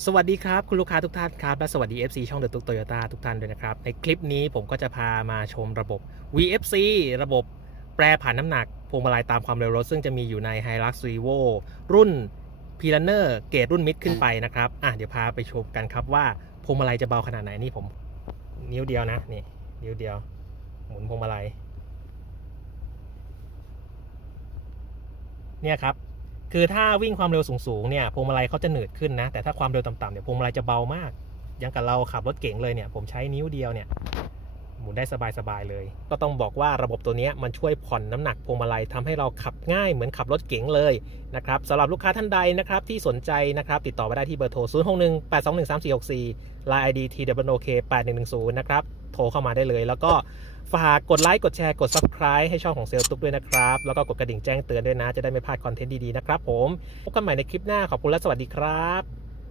สวัสดีครับ คุณลูกค้าทุกท่านครับ และสวัสดี FC ช่องเดอะตุกโตโยต้าทุกท่านด้วยนะครับ ในคลิปนี้ผมก็จะพามาชมระบบ VFC ระบบแปรผันน้ำหนักพวงมาลัยตามความเร็วรถ ซึ่งจะมีอยู่ใน Hilux Revo รุ่น p l a n e r เกรดรุ่นมิดขึ้นไปนะครับ อะเดี๋ยวพาไปชมกันครับว่าพวงมาลัยจะเบาขนาดไหนนี่ผม นิ้วเดียวนะนี่นิ้วเดียว หมุนพวงมาลัยเนี่ยครับ คือถ้าวิ่งความเร็วสูงๆเนี่ยพวงมาลัยเขาจะหนืดขึ้นนะ แต่ถ้าความเร็วต่ำๆเนี่ยพวงมาลัยจะเบามาก ยังกับเราขับรถเก๋งเลยเนี่ย ผมใช้นิ้วเดียวเนี่ย หมุนได้สบายๆเลย ก็ต้องบอกว่าระบบตัวนี้มันช่วยผ่อนน้ำหนักพวงมาลัยทำให้เราขับง่ายเหมือนขับรถเก๋งเลยนะครับสำหรับลูกค้าท่านใดนะครับที่สนใจนะครับติดต่อไปได้ที่เบอร์โทร 0 6 1 8 2 1 3 4 6 4 Line ID TWOK 8110นะครับโทรเข้ามาได้เลย แล้วก็ฝากกดไลค์กดแชร์กด Subscribe ให้ช่องของเซลตุกด้วยนะครับ แล้วก็กดกระดิ่งแจ้งเตือนด้วยนะ จะได้ไม่พลาดคอนเทนต์ดีๆนะครับผมพบกันใหม่ในคลิปหน้าขอบคุณและสวัสดีครับ